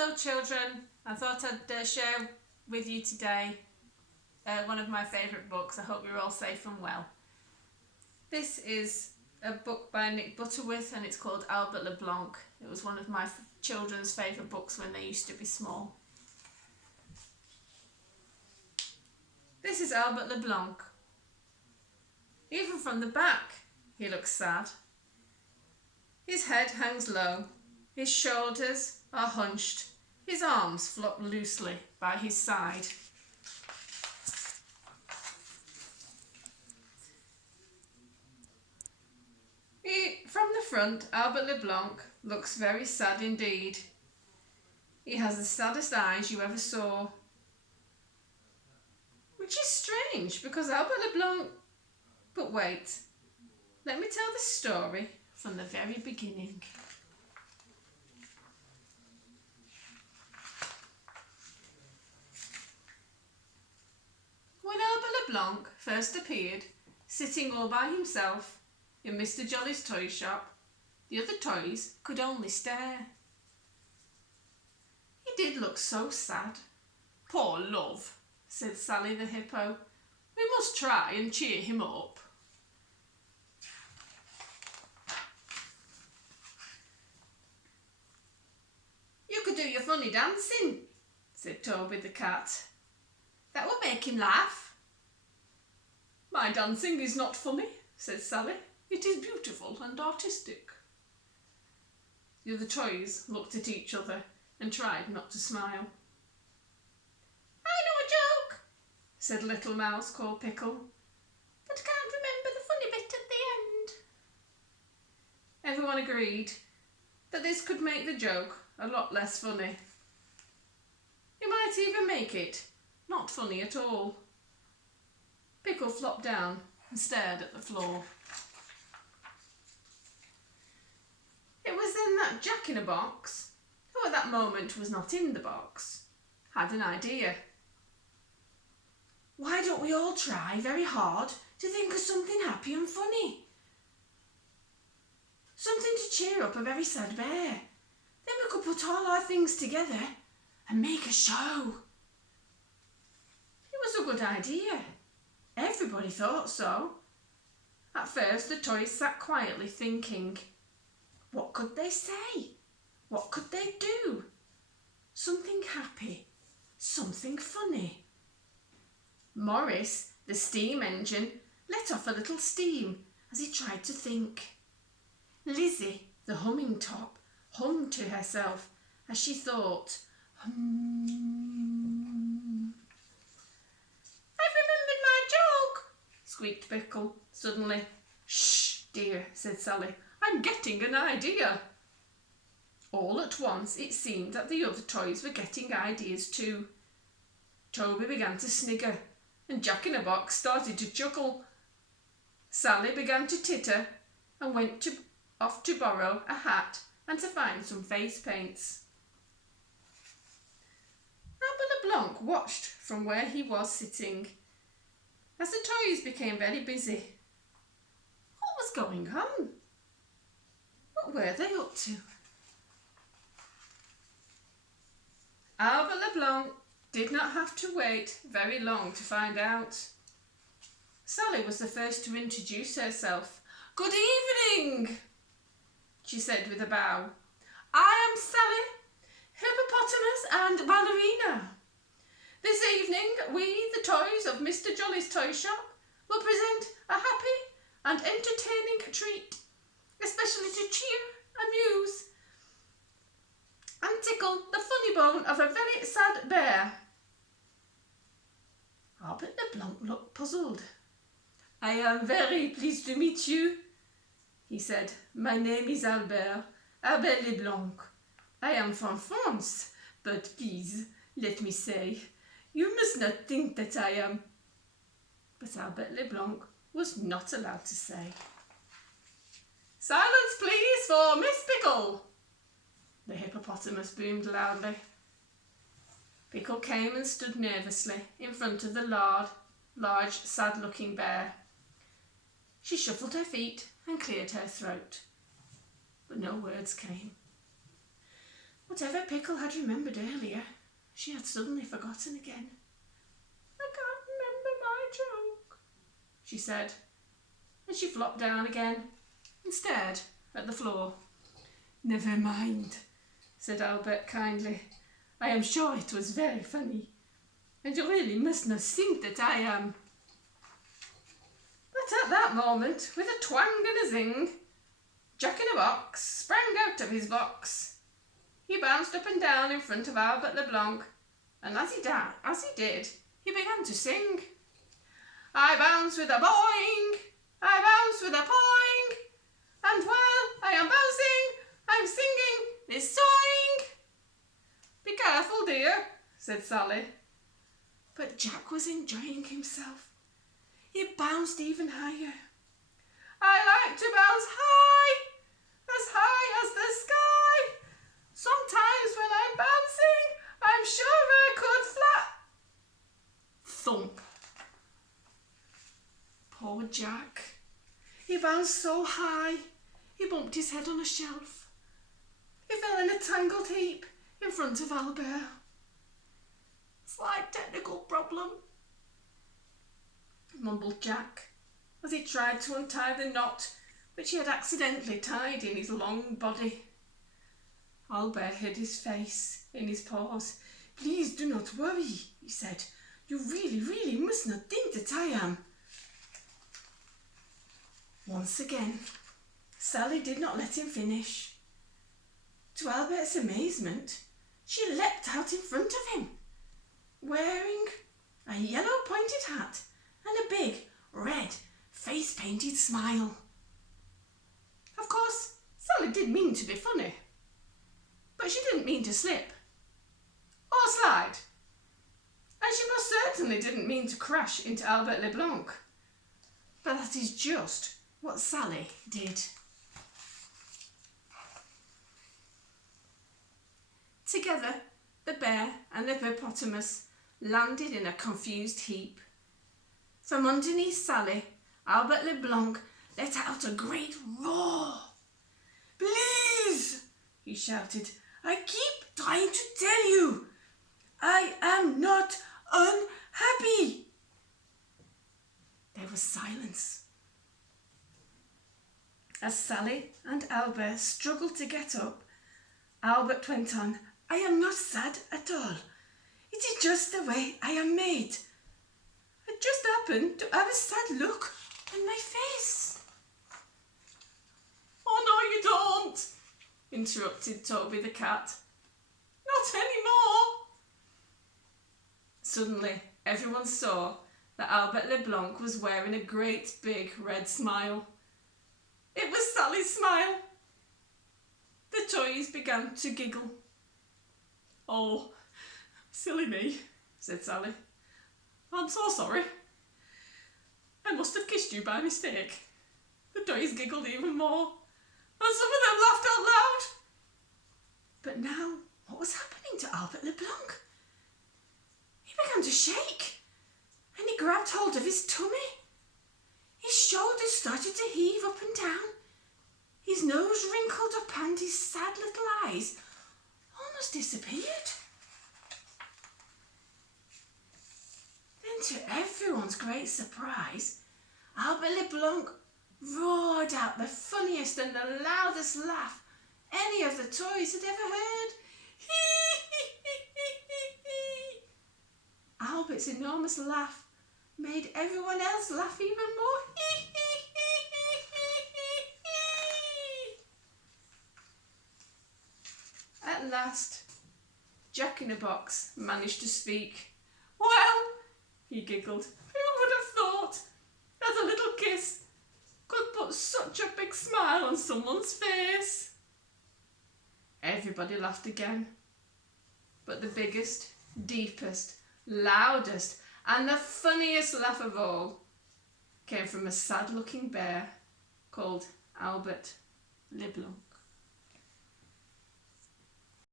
Hello children, I thought I'd share with you today one of my favourite books. I hope you're all safe and well. This is a book by Nick Butterworth and it's called Albert le Blanc. It was one of my children's favourite books when they used to be small. This is Albert le Blanc. Even from the back he looks sad. His head hangs low, his shoulders are hunched, his arms flop loosely by his side. From the front, Albert le Blanc looks very sad indeed. He has the saddest eyes you ever saw. Which is strange, because Albert le Blanc... But wait, let me tell the story from the very beginning. When Albert le Blanc first appeared, sitting all by himself in Mr. Jolly's toy shop, the other toys could only stare. He did look so sad. "Poor love," said Sally the hippo. "We must try and cheer him up." "You could do your funny dancing," said Toby the cat. "That will make him laugh." "My dancing is not funny," said Sally. "It is beautiful and artistic." The other toys looked at each other and tried not to smile. "I know a joke," said Little Mouse called Pickle, "but can't remember the funny bit at the end." Everyone agreed that this could make the joke a lot less funny. It might even make it not funny at all. Pickle flopped down and stared at the floor. It was then that Jack-in-a-Box, who at that moment was not in the box, had an idea. "Why don't we all try very hard to think of something happy and funny? Something to cheer up a very sad bear. Then we could put all our things together and make a show." It was a good idea. Everybody thought so. At first the toys sat quietly thinking, what could they say? What could they do? Something happy, something funny. Morris, the steam engine, let off a little steam as he tried to think. Lizzie, the humming top, hummed to herself as she thought, "I've remembered my joke," squeaked Pickle suddenly. "Shh, dear," said Sally. "I'm getting an idea." All at once it seemed that the other toys were getting ideas too. Toby began to snigger and Jack-in-a-Box started to chuckle. Sally began to titter and went off to borrow a hat and to find some face paints. Albert le Blanc watched from where he was sitting as the toys became very busy. What was going on? What were they up to? Albert le Blanc did not have to wait very long to find out. Sally was the first to introduce herself. "Good evening," she said with a bow. "I am Sally, hippopotamus and ballerina. This evening we, the toys of Mr. Jolly's toy shop, will present a happy and entertaining treat, especially to cheer, amuse and tickle the funny bone of a very sad bear." Albert le Blanc looked puzzled. "I am very pleased to meet you," he said. "My name is Albert le Blanc. I am from France, but please, let me say, you must not think that I am..." But Albert le Blanc was not allowed to say. "Silence, please, for Miss Pickle," the hippopotamus boomed loudly. Pickle came and stood nervously in front of the large, sad-looking bear. She shuffled her feet and cleared her throat, but no words came. What Whatever Pickle had remembered earlier, she had suddenly forgotten again. "I can't remember my joke," she said, and she flopped down again and stared at the floor. "Never mind," said Albert kindly. "I am sure it was very funny, and you really must not think that I am." But at that moment, with a twang and a zing, Jack-in-a-Box sprang out of his box. He bounced up and down in front of Albert Leblanc, and as he did, he began to sing. "I bounce with a boing, I bounce with a poing, and while I am bouncing, I'm singing this song." "Be careful, dear," said Sally. But Jack was enjoying himself. He bounced even higher. "I like to bounce high as the sky. Sometimes when I'm bouncing, I'm sure I could fly." Thump. Poor Jack. He bounced so high, he bumped his head on a shelf. He fell in a tangled heap in front of Albert. "Slight technical problem," mumbled Jack, as he tried to untie the knot which he had accidentally tied in his long body. Albert hid his face in his paws. "Please do not worry," he said. "You really must not think that I am." Once again, Sally did not let him finish. To Albert's amazement, she leapt out in front of him, wearing a yellow pointed hat and a big, red, face-painted smile. Of course, Sally did mean to be funny, but she didn't mean to slip or slide, and she most certainly didn't mean to crash into Albert Leblanc. But that is just what Sally did. Together, the bear and the hippopotamus landed in a confused heap. From underneath Sally, Albert Leblanc let out a great roar. "Please," he shouted, "I keep trying to tell you, I am not unhappy." There was silence. As Sally and Albert struggled to get up, Albert went on, "I am not sad at all. It is just the way I am made. I just happen to have a sad look on my face." "Oh, no, you don't," interrupted Toby the cat. "Not anymore." Suddenly, everyone saw that Albert Leblanc was wearing a great big red smile. It was Sally's smile. The toys began to giggle. "Oh, silly me," said Sally. "I'm so sorry. I must have kissed you by mistake." The toys giggled even more, and some of them laughed out loud. But now, what was happening to Albert Leblanc? He began to shake, and he grabbed hold of his tummy. His shoulders started to heave up and down. His nose wrinkled up and his sad little eyes almost disappeared. Then, to everyone's great surprise, Albert Leblanc roared out the funniest and the loudest laugh any of the toys had ever heard. Albert's enormous laugh made everyone else laugh even more. At last, Jack-in-a-Box managed to speak. "Well," he giggled, "who would have thought that a little kiss could put such a big smile on someone's face?" Everybody laughed again, but the biggest, deepest, loudest, and the funniest laugh of all came from a sad-looking bear called Albert Leblanc.